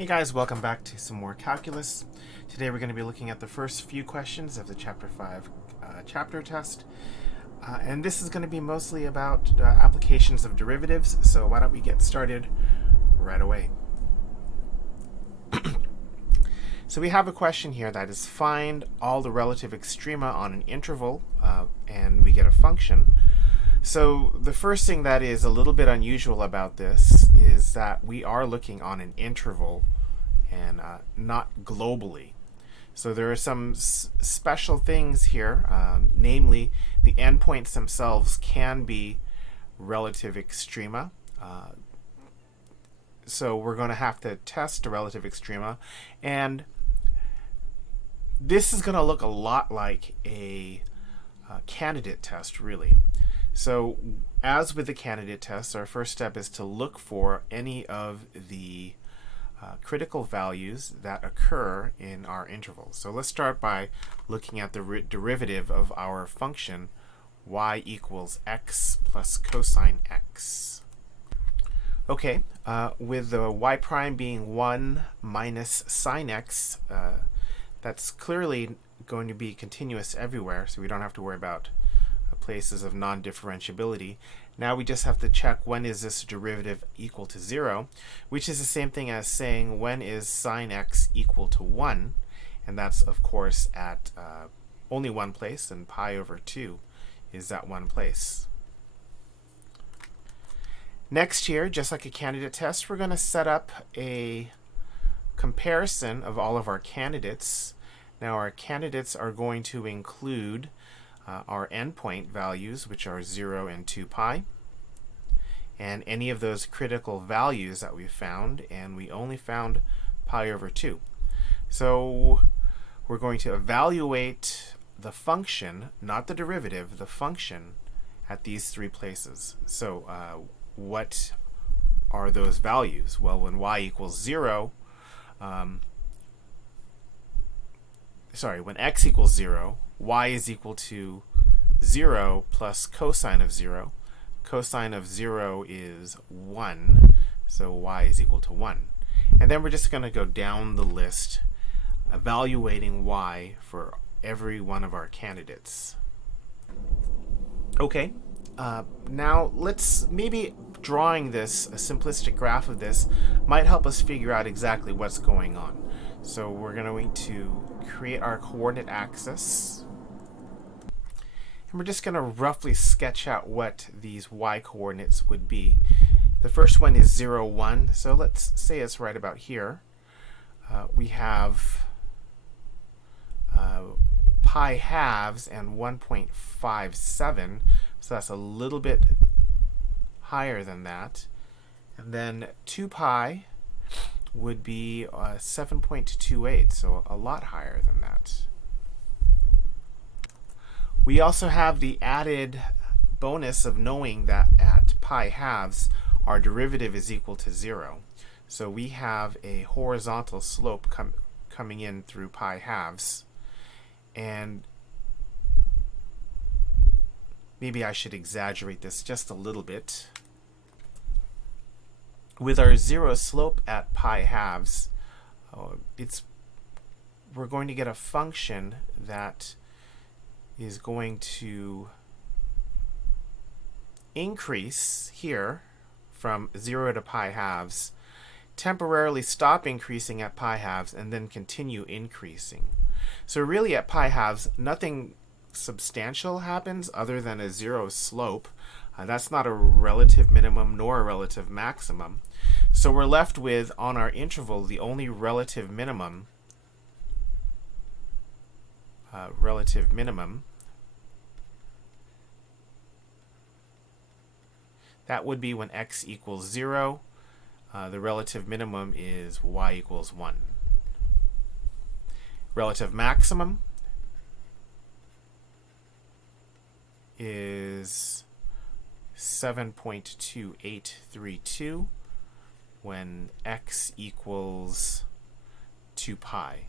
Hey guys, welcome back to some more calculus. Today we're going to be looking at the first few questions of the Chapter 5 chapter test. And this is going to be mostly about applications of derivatives, so why don't we get started right away. So we have a question here that is find all the relative extrema on an interval, and we get a function. So the first thing that is a little bit unusual about this is that we are looking on an interval and not globally. So there are some special things here, namely the endpoints themselves can be relative extrema. So we're going to have to test a relative extrema, and this is going to look a lot like a candidate test, really. So as with the candidate test, our first step is to look for any of the critical values that occur in our intervals. So let's start by looking at the derivative of our function y equals x plus cosine x. Okay, with the y prime being 1 minus sine x, that's clearly going to be continuous everywhere, so we don't have to worry about places of non-differentiability. Now we just have to check when is this derivative equal to 0, which is the same thing as saying when is sine x equal to 1, and that's of course at only one place, and pi over 2 is that one place. Next here, just like a candidate test, we're going to set up a comparison of all of our candidates. Now our candidates are going to include our endpoint values, which are 0 and 2 pi, and any of those critical values that we found, and we only found pi over 2. So we're going to evaluate the function, not the derivative, the function at these three places. So what are those values? Well, when y equals 0, when x equals 0, y is equal to 0 plus cosine of 0. Cosine of 0 is 1, so y is equal to 1. And then we're just going to go down the list, evaluating y for every one of our candidates. Okay, now let's maybe drawing this, a simplistic graph of this, might help us figure out exactly what's going on. So we're going to create our coordinate axis, and we're just going to roughly sketch out what these y coordinates would be. The first one is 0, 1, so let's say it's right about here. We have pi halves and 1.57, so that's a little bit higher than that. And then 2 pi would be 7.28, so a lot higher than that. We also have the added bonus of knowing that at pi halves, our derivative is equal to 0. So we have a horizontal slope coming in through pi halves. And maybe I should exaggerate this just a little bit. With our 0 slope at pi halves, we're going to get a function that is going to increase here from 0 to pi halves, temporarily stop increasing at pi halves, and then continue increasing. So really at pi halves, nothing substantial happens other than a 0 slope. That's not a relative minimum nor a relative maximum. So we're left with, on our interval, the only relative minimum that would be when x equals 0. The relative minimum is y equals 1. Relative maximum is 7.2832 when x equals 2 pi.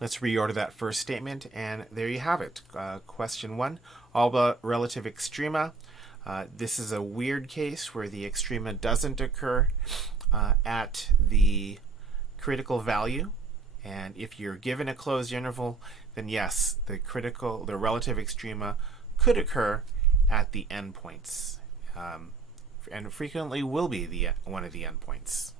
Let's reorder that first statement, and there you have it. Question 1, all the relative extrema. This is a weird case where the extrema doesn't occur at the critical value. And if you're given a closed interval, then yes, the relative extrema could occur at the endpoints, and frequently will be one of the endpoints.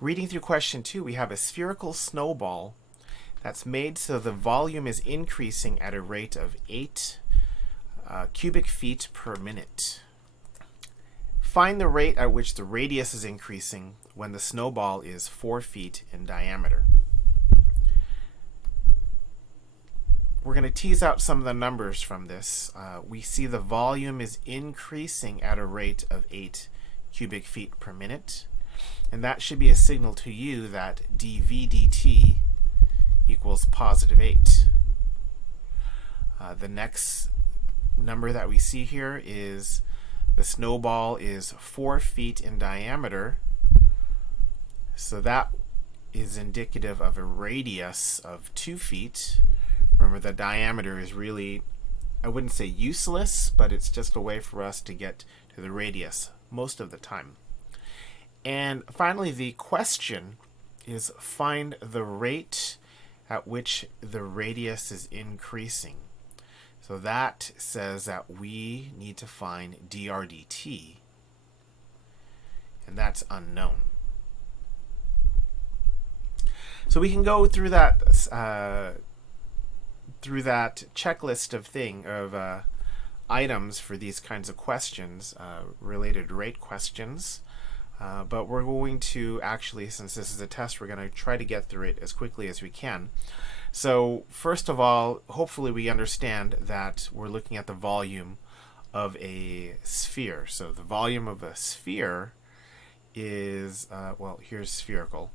Reading through question 2, we have a spherical snowball that's made so the volume is increasing at a rate of 8 cubic feet per minute. Find the rate at which the radius is increasing when the snowball is 4 feet in diameter. We're going to tease out some of the numbers from this. We see the volume is increasing at a rate of 8 cubic feet per minute, and that should be a signal to you that dV dt equals positive 8. The next number that we see here is the snowball is 4 feet in diameter, so that is indicative of a radius of 2 feet. Remember, the diameter is really, I wouldn't say useless, but it's just a way for us to get to the radius most of the time. And finally, the question is find the rate at which the radius is increasing. So that says that we need to find dr dt, and that's unknown. So we can go through that checklist of items for these kinds of questions, related rate questions. But we're going to actually, since this is a test, we're going to try to get through it as quickly as we can. So first of all, hopefully we understand that we're looking at the volume of a sphere. So the volume of a sphere is, well, here's spherical.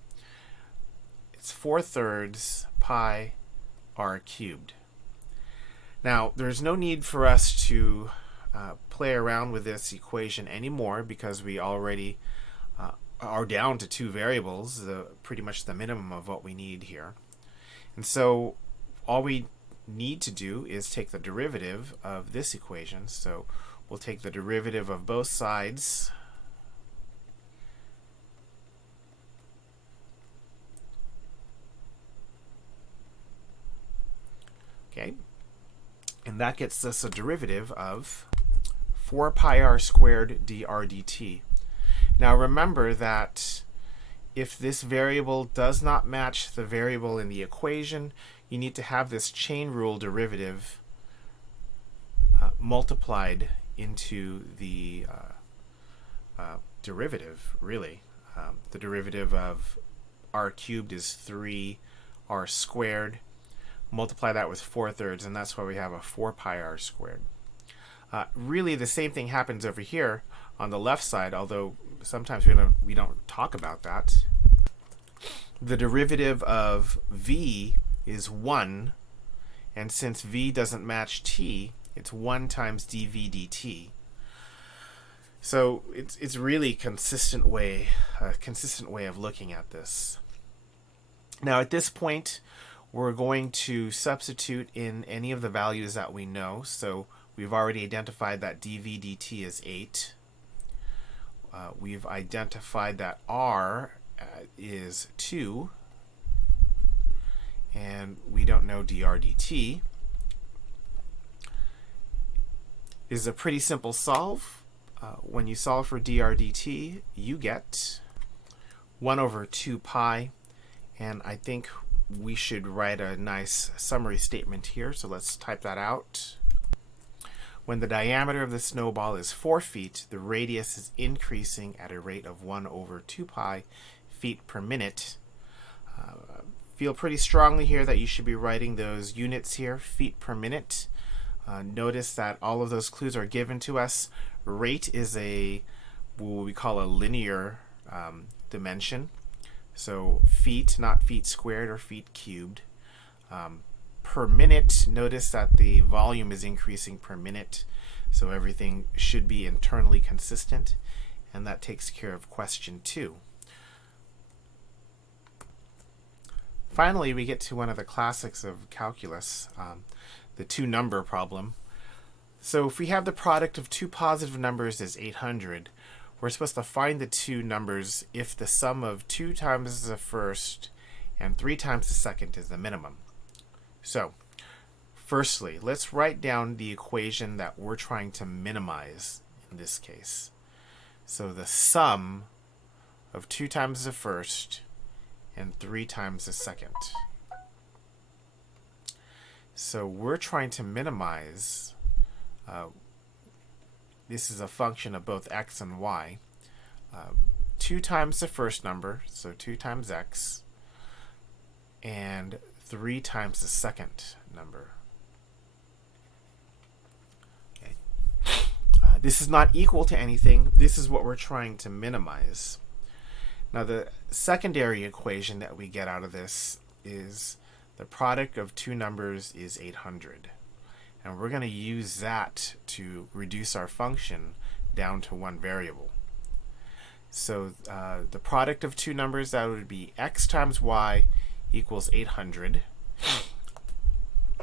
It's 4/3 pi r cubed. Now, there's no need for us to play around with this equation anymore because we already are down to 2 variables, pretty much the minimum of what we need here. And so all we need to do is take the derivative of this equation. So we'll take the derivative of both sides. Okay, and that gets us a derivative of 4 pi r squared dr dt. Now remember that if this variable does not match the variable in the equation, you need to have this chain rule derivative multiplied into the derivative, really. The derivative of r cubed is 3r squared. Multiply that with 4/3, and that's why we have a 4 pi r squared. Really, the same thing happens over here on the left side, although sometimes we don't talk about that. The derivative of v is 1, and since v doesn't match t, it's 1 times dv dt. So it's really a consistent way of looking at this. Now at this point, we're going to substitute in any of the values that we know. So we've already identified that dv dt is 8. We've identified that r is 2. And we don't know dr dt. This is a pretty simple solve. When you solve for dr dt, you get 1/2 pi. And I think we should write a nice summary statement here, so let's type that out. When the diameter of the snowball is 4 feet, the radius is increasing at a rate of 1/2 pi feet per minute. Feel pretty strongly here that you should be writing those units here, feet per minute. Notice that all of those clues are given to us. Rate is what we call a linear dimension. So feet, not feet squared or feet cubed. Per minute, notice that the volume is increasing per minute, so everything should be internally consistent, and that takes care of question 2. Finally, we get to one of the classics of calculus, the 2-number problem. So if we have the product of 2 positive numbers is 800, we're supposed to find the two numbers if the sum of 2 times the first and 3 times the second is the minimum. So, firstly, let's write down the equation that we're trying to minimize in this case. So the sum of 2 times the first and 3 times the second. So we're trying to minimize, this is a function of both x and y, 2 times the first number, so 2 times x, and 3 times the second number. Okay. This is not equal to anything. This is what we're trying to minimize. Now the secondary equation that we get out of this is the product of two numbers is 800. And we're going to use that to reduce our function down to one variable. So the product of two numbers, that would be x times y equals 800.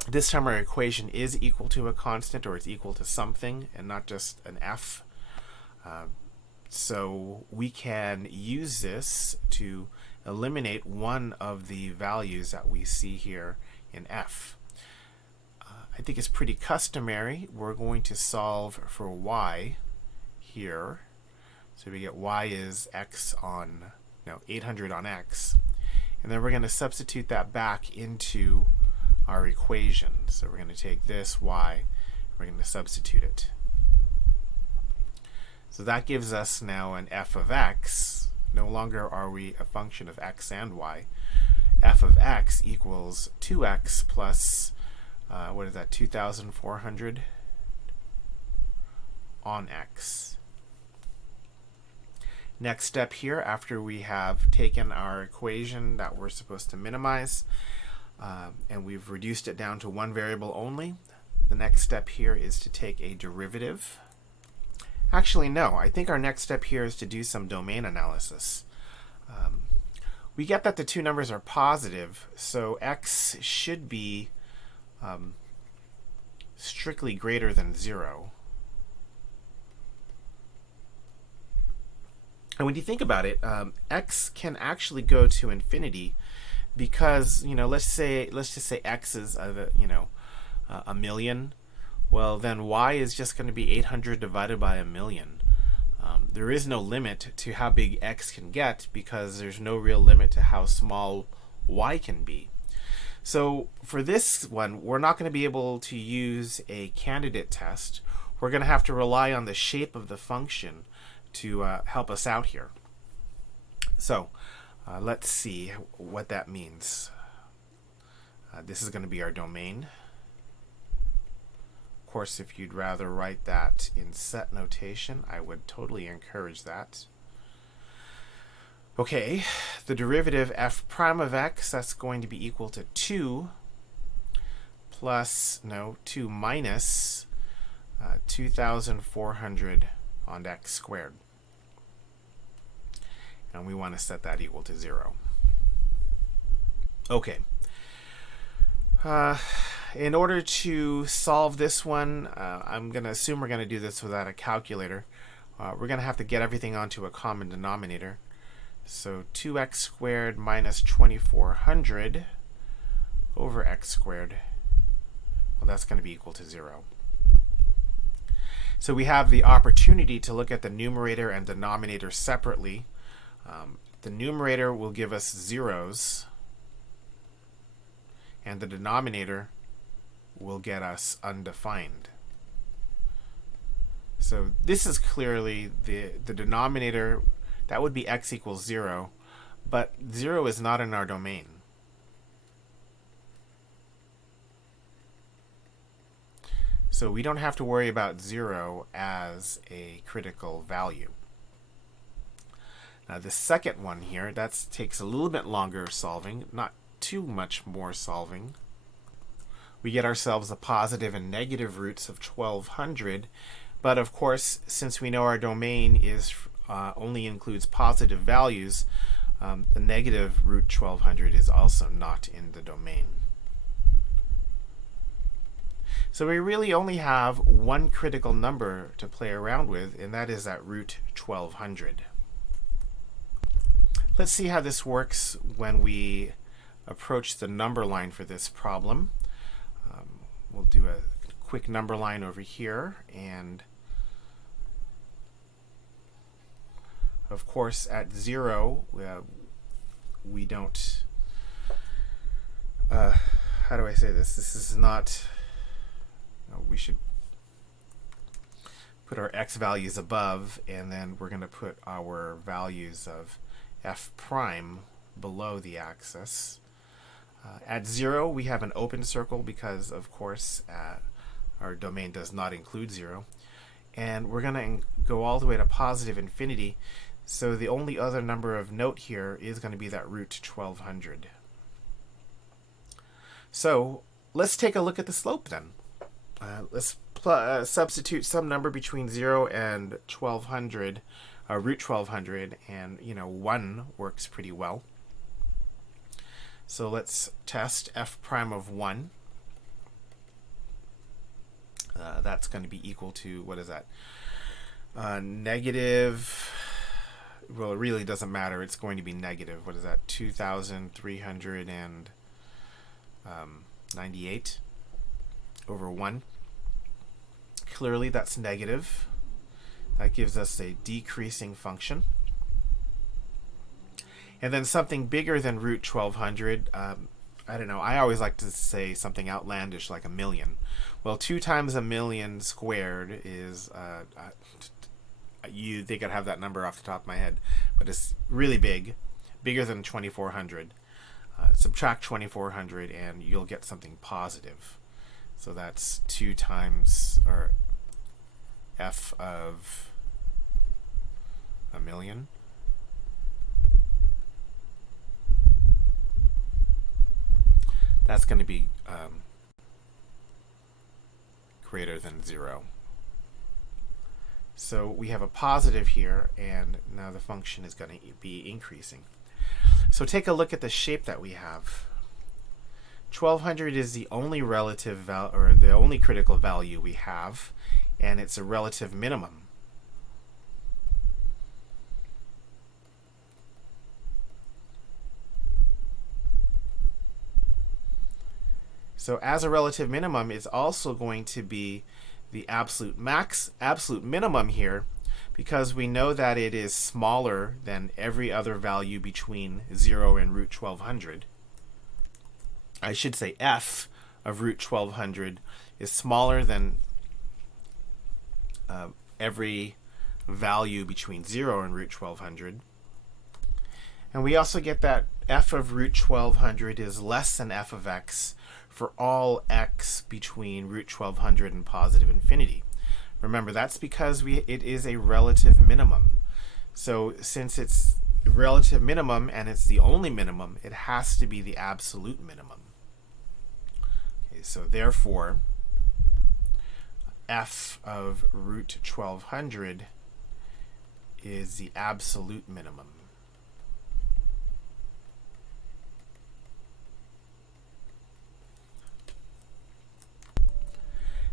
This time our equation is equal to a constant, or it's equal to something and not just an f. So we can use this to eliminate one of the values that we see here in f. I think it's pretty customary. We're going to solve for y here. So we get y is x on, 800 on x. And then we're going to substitute that back into our equation. So we're going to take this y, we're going to substitute it. So that gives us now an f of x. No longer are we a function of x and y. F of x equals 2x plus, what is that, 2,400 on x. Next step here, after we have taken our equation that we're supposed to minimize, and we've reduced it down to one variable only, the next step here is to take a derivative. Actually, no. I think our next step here is to do some domain analysis. We get that the two numbers are positive, so x should be strictly greater than 0. And when you think about it, x can actually go to infinity because, let's just say x is a million. Well, then y is just going to be 800 divided by a million. There is no limit to how big x can get because there's no real limit to how small y can be. So for this one, we're not going to be able to use a candidate test. We're going to have to rely on the shape of the function to help us out here. So let's see what that means. This is going to be our domain. Of course, if you'd rather write that in set notation, I would totally encourage that. Okay, the derivative f prime of x, that's going to be equal to 2 minus 2,400 on x squared. And we want to set that equal to 0. Okay. In order to solve this one, I'm going to assume we're going to do this without a calculator. We're going to have to get everything onto a common denominator. So 2x squared minus 2,400 over x squared, well, that's going to be equal to 0. So we have the opportunity to look at the numerator and denominator separately. The numerator will give us zeros, and the denominator will get us undefined. So this is clearly the denominator. That would be x equals 0, but 0 is not in our domain. So we don't have to worry about 0 as a critical value. Now the second one here, that takes a little bit longer solving, not too much more solving. We get ourselves the positive and negative roots of 1,200, but of course, since we know our domain is only includes positive values, the negative root 1,200 is also not in the domain. So we really only have one critical number to play around with, and that is that root 1200. Let's see how this works when we approach the number line for this problem. We'll do a quick number line over here, and of course at 0 we don't how do I say this? This is not, we should put our x values above, and then we're going to put our values of f prime below the axis. At 0 we have an open circle because of course our domain does not include 0, and we're going to go all the way to positive infinity, so the only other number of note here is going to be that root 1200. So let's take a look at the slope then. Let's substitute some number between 0 and 1200, root 1200, and 1 works pretty well. So let's test f prime of 1. That's going to be equal to, what is that? Negative, well, it really doesn't matter. It's going to be negative, what is that? 2,398 over 1. Clearly that's negative. That gives us a decreasing function. And then something bigger than root 1200, I don't know, I always like to say something outlandish like a million. Well, 2 times a million squared is, you think I'd have that number off the top of my head, but it's really big, bigger than 2400. Subtract 2400 and you'll get something positive. So that's 2 times, or f of a million. That's going to be greater than 0. So we have a positive here, and now the function is going to be increasing. So take a look at the shape that we have. 1200 is the only relative value, or the only critical value we have, and it's a relative minimum. So as a relative minimum, it's also going to be the absolute minimum here, because we know that it is smaller than every other value between 0 and root 1200. I should say f of root 1200 is smaller than every value between 0 and root 1200. And we also get that f of root 1200 is less than f of x for all x between root 1200 and positive infinity. Remember, that's because it is a relative minimum. So since it's a relative minimum and it's the only minimum, it has to be the absolute minimum. Okay, so therefore, f of root 1200 is the absolute minimum.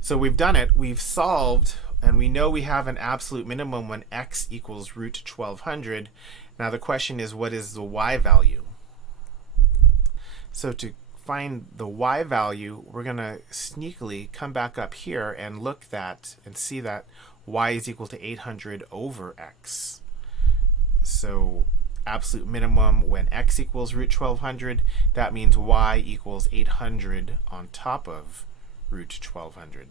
So we've done it, we've solved, and we know we have an absolute minimum when x equals root 1200. Now the question is, what is the y value? So to find the y value, we're going to sneakily come back up here and look at and see that y is equal to 800 over x. So absolute minimum when x equals root 1200, that means y equals 800 on top of root 1200.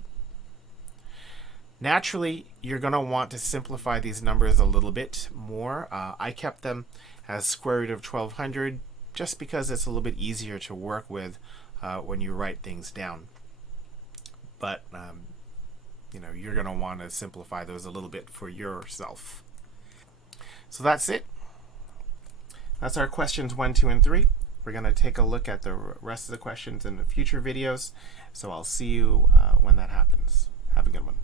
Naturally, you're going to want to simplify these numbers a little bit more. I kept them as square root of 1200 just because it's a little bit easier to work with when you write things down. But you're going to want to simplify those a little bit for yourself. So that's it. That's our questions 1, 2, and 3. We're going to take a look at the rest of the questions in the future videos. So I'll see you when that happens. Have a good one.